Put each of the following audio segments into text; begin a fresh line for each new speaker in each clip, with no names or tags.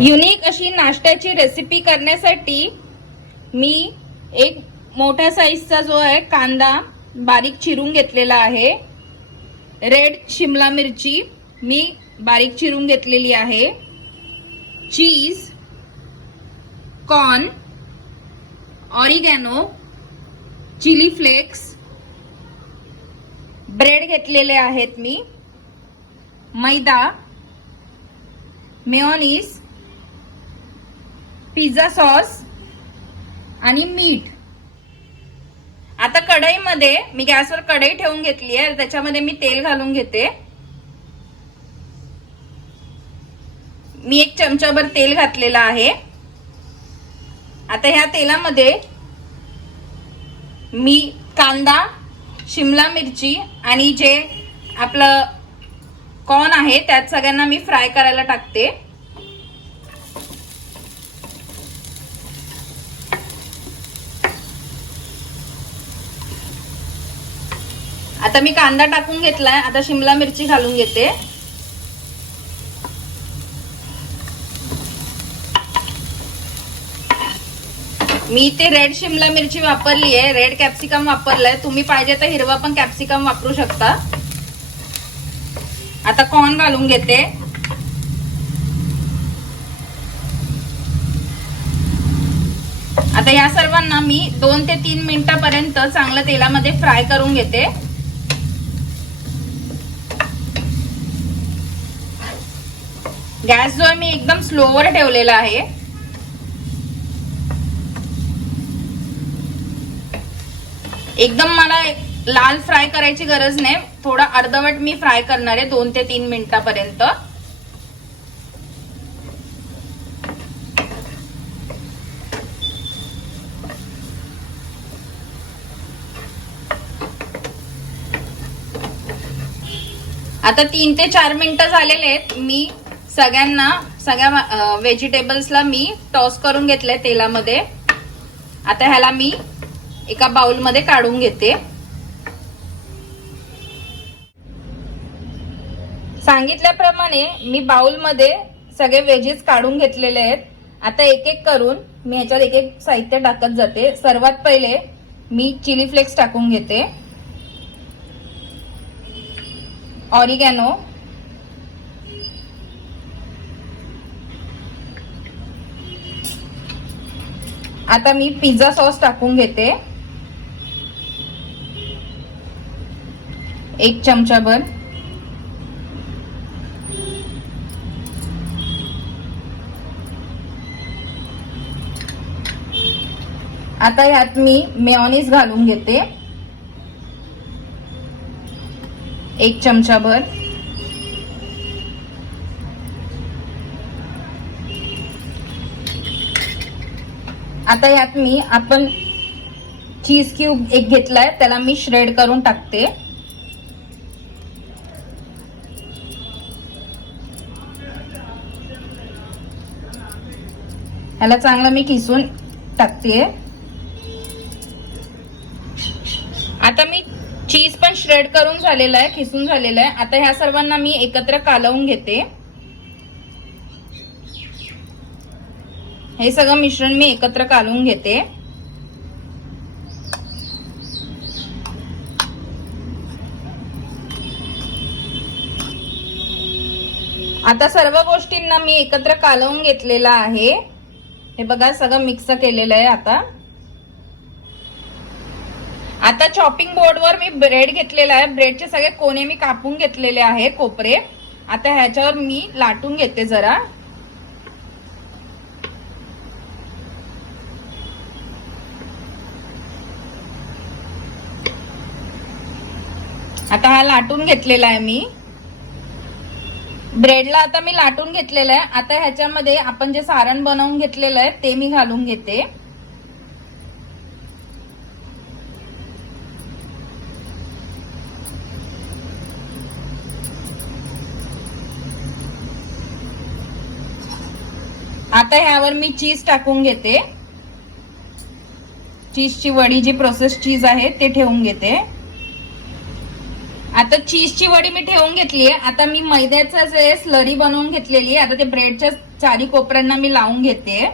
Unique अशी नाश्त्याची recipe करण्यासाठी मी एक मोठ्या साईजचा जो आहे कांदा बारीक चिरून घेतलेला आहे. रेड शिमला मिरची मी बारीक चिरून घेतलेली आहे. Cheese corn oregano chilli flakes bread घेतलेले आहेत मी. मैदा मेयोनीज पिझ्झा सॉस आणि मीठ. आता कढईमध्ये मी गॅसवर कढई ठेवून घेतली आहे. त्याच्यामध्ये मी तेल घालून घेते. मी एक चमचाभर तेल घातलेलं आहे. आता ह्या तेलामध्ये मी कांदा शिमला मिरची आणि जे आपलं कॉर्न आहे त्यात सगळ्यांना मी फ्राय करायला टाकते. आता मी कांदा टाकून घेतलाय. आता शिमला मिरची घालून घेते. मी इथे रेड शिमला मिरची वापरली आहे रेड कॅप्सिकम वापरलाय. तुम्ही पाहिजे तर हिरवा पण कॅप्सिकम वापरू शकता. आता कॉर्न घालून घेते. आता या सर्वांना मी दोन ते तीन मिनिटापर्यंत चांगलं तेलामध्ये फ्राय करून घेते. गॅस जो आहे मी एकदम स्लोवर ठेवलेला आहे. एकदम मला लाल फ्राय करायची गरज नाही. थोडा अर्धवट मी फ्राय करणार आहे दोन ते तीन मिनिटापर्यंत. आता तीन ते चार मिनिटं झालेले आहेत. मी सगळ्यांना सगळ्या व्हेजिटेबल्सला मी टॉस करून घेतलंय तेलामध्ये. आता ह्याला मी एका बाउलमध्ये काढून घेते. सांगितल्याप्रमाणे मी बाउलमध्ये सगळे व्हेजेस काढून घेतलेले आहेत. आता एक एक करून मी ह्याच्यात एक एक साहित्य टाकत जाते. सर्वात पहिले मी चिली फ्लेक्स टाकून घेते. ऑरिगॅनो. आता मी पिझ्झा सॉस टाकून घेते. एक चमचाभर आता ह्यात मी मेऑनीज घालून घेते. एक चमचाभर आता यात मी आपण चीज क्यूब एक घेतलाय त्याला मी श्रेड करून टाकते. ह्याला चांगलं मी किसून टाकते. आता मी चीज पण श्रेड करून झालेलं आहे किसून झालेलं आहे. आता ह्या सर्वांना मी एकत्र कालवून घेते. हे सगळं मिश्रण मी एकत्र कालून घेते. आता सर्व गोष्टींना मी एकत्र कालवून घेतलेलं आहे. हे बघा सगळं मिक्स केलेलं आहे आता. आता चॉपिंग बोर्डवर मी ब्रेड घेतलेला आहे. ब्रेडचे सगळे कोणे मी कापून घेतलेले आहे कोपरे. आता ह्याच्यावर मी लाटून घेते जरा. आता हा लाटून घेतलेला आहे मी. ब्रेडला आता मी लाटून घेतलेलं आहे. आता ह्याच्यामध्ये आपण जे सारण बनवून घेतलेलं आहे ते मी घालून घेते. आता ह्यावर मी चीज टाकून घेते. चीजची वडी जी प्रोसेस चीज आहे ते ठेवून घेते. आता चीजची वडी मी ठेवून घेतली आहे. आता मी मैद्याचं जे स्लरी बनवून घेतलेली आहे. आता ते ब्रेडच्या चारी कोपऱ्यांना मी लावून घेते.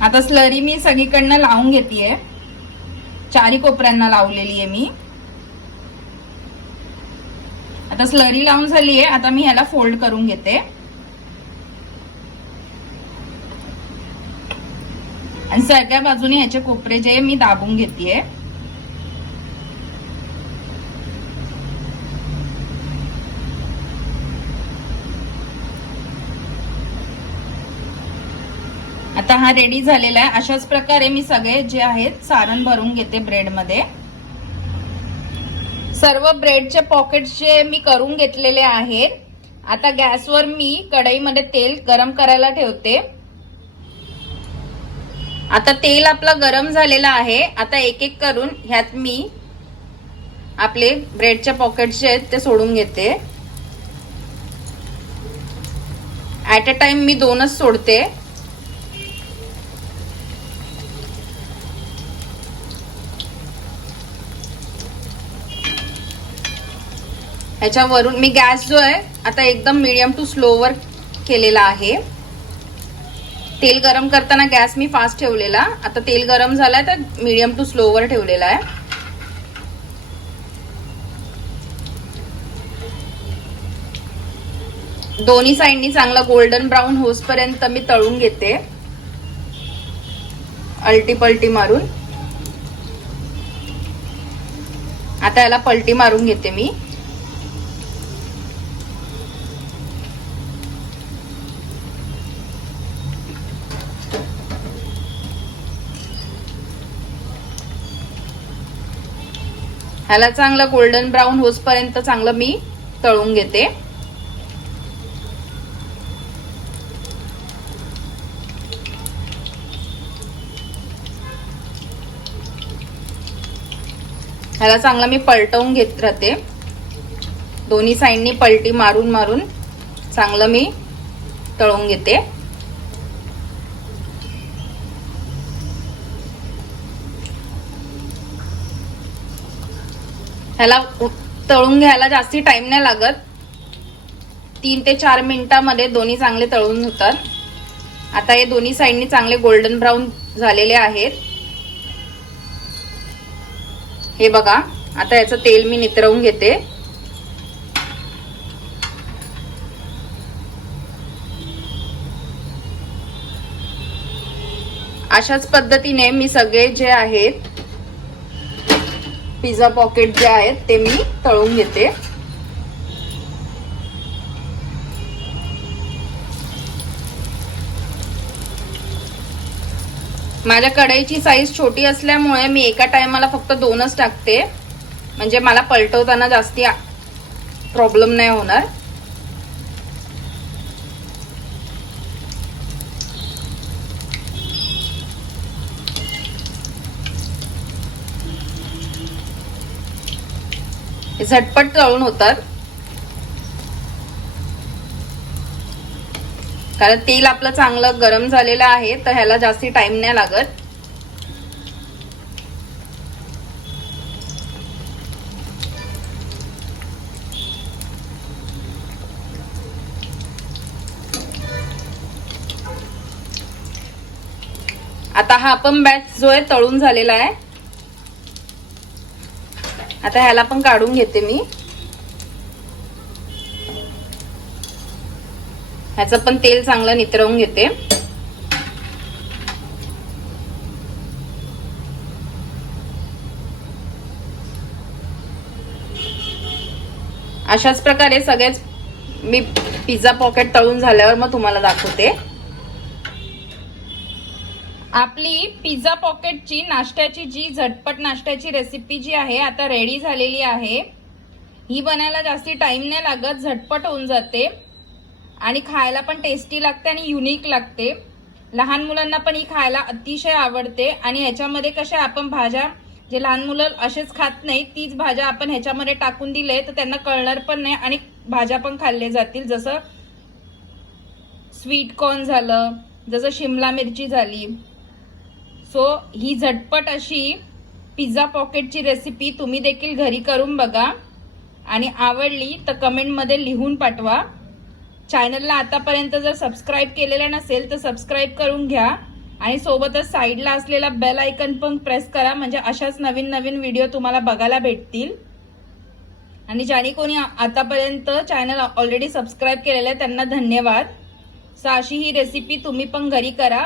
आता स्लरी मी सगळीकडनं लावून घेतेय. चारी कोपऱ्यांना लावलेली आहे मी. आता स्लरी लावून झाली आहे. आता मी ह्याला फोल्ड करून घेते. आणि सगळ्या बाजूने ह्याचे कोपरे जे मी दाबून घेतेय आता हा रेडी झालेला आहे. अशाच प्रकारे मी सगळे जे आहेत सारण भरून घेते ब्रेडमध्ये सर्व ब्रेडचे पॉकेट्स जे मी करून घेतलेले आहेत आता गॅसवर मी कढईमध्ये तेल गरम करायला ठेवते. आता तेल आपलं गरम झालेलं आहे. आता एक एक करून ह्यात मी आपले ब्रेडच्या पॉकेट्स जे आहेत ते सोडून घेते. ॲट अ टाइम मी दोनच सोडते. ह्याच्यावरून मी गॅस जो आहे आता एकदम मीडियम टू स्लोवर केलेला आहे. तेल गरम करताना गॅस मी फास्ट ठेवलेला. आता तेल गरम झालाय तर मीडियम टू स्लोवर ठेवलेला आहे. दोन्ही साईडनी चांगला गोल्डन ब्राऊन होसपर्यंत मी तळून घेते. अल्टी पलटी मारून. आता याला पलटी मारून घेते मी. ह्याला चांगलं गोल्डन ब्राऊन होसपर्यंत चांगलं मी तळून घेते. ह्याला चांगला मी पलटवून घेत राहते. दोन्ही साईडनी पलटी मारून मारून चांगलं मी तळून घेते. ह्याला तळून घ्यायला जास्ती टाइम नाही लागत. तीन ते चार मिनिटामध्ये दोन्ही चांगले तळून होतात. आता हे दोन्ही साईडनी चांगले गोल्डन ब्राऊन झालेले आहेत. हे बघा आता याचं तेल मी नितरवून घेते. अशाच पद्धतीने मी सगळे जे आहेत पिझ्झा पॉकेट जे आहेत ते मी तळून घेते. माझ्या कढईची साईज छोटी असल्यामुळे मी एका टायमाला फक्त दोनच टाकते. म्हणजे मला पलटवताना जास्ती प्रॉब्लेम नाही होणार. हे झटपट तळून होतात. कारण तेल आपलं चांगलं गरम झालेलं आहे तर ह्याला जास्ती टाइम नाही लागत. आता हा पण बॅच जो आहे तळून झालेला आहे. आता ह्याला पण काढून घेते मी. ह्याचं पण तेल चांगलं नितरवून घेते. अशाच प्रकारे सगळेच मी पिझ्झा पॉकेट तळून झाल्यावर मग तुम्हाला दाखवते. आपली पिझ्झा पॉकेटची नाश्त्याची जी झटपट नाश्त्याची रेसिपी जी आहे आता रेडी झालेली आहे. ही बनायला जास्ती टाईम नाही लागत झटपट होऊन जाते. आणि खायला पण टेस्टी लागते आणि युनिक लागते. लहान मुलांना पण ही खायला अतिशय आवडते. आणि ह्याच्यामध्ये कशा आपण भाज्या जे लहान मुलं असेच खात नाही तीच भाज्या आपण ह्याच्यामध्ये टाकून दिले तर त्यांना कळणार पण नाही. आणि भाज्या पण खाल्ल्या जातील. जसं स्वीट कॉर्न झालं जसं शिमला मिरची झाली सो ही झटपट अशी पिझ्झा पॉकेटची रेसिपी तुम्ही देखील घरी करून बघा. आणि आवडली तर कमेंटमध्ये लिहून पाठवा. चॅनलला आतापर्यंत जर सबस्क्राईब केलेलं नसेल तर सबस्क्राईब करून घ्या. आणि सोबतच साईडला असलेला बेल आयकन पण प्रेस करा. म्हणजे अशाच नवीन नवीन व्हिडिओ तुम्हाला बघायला भेटतील. आणि ज्याने कोणी आतापर्यंत चॅनल ऑलरेडी सबस्क्राईब केलेलं आहे त्यांना धन्यवाद. सो अशी ही रेसिपी तुम्ही पण घरी करा.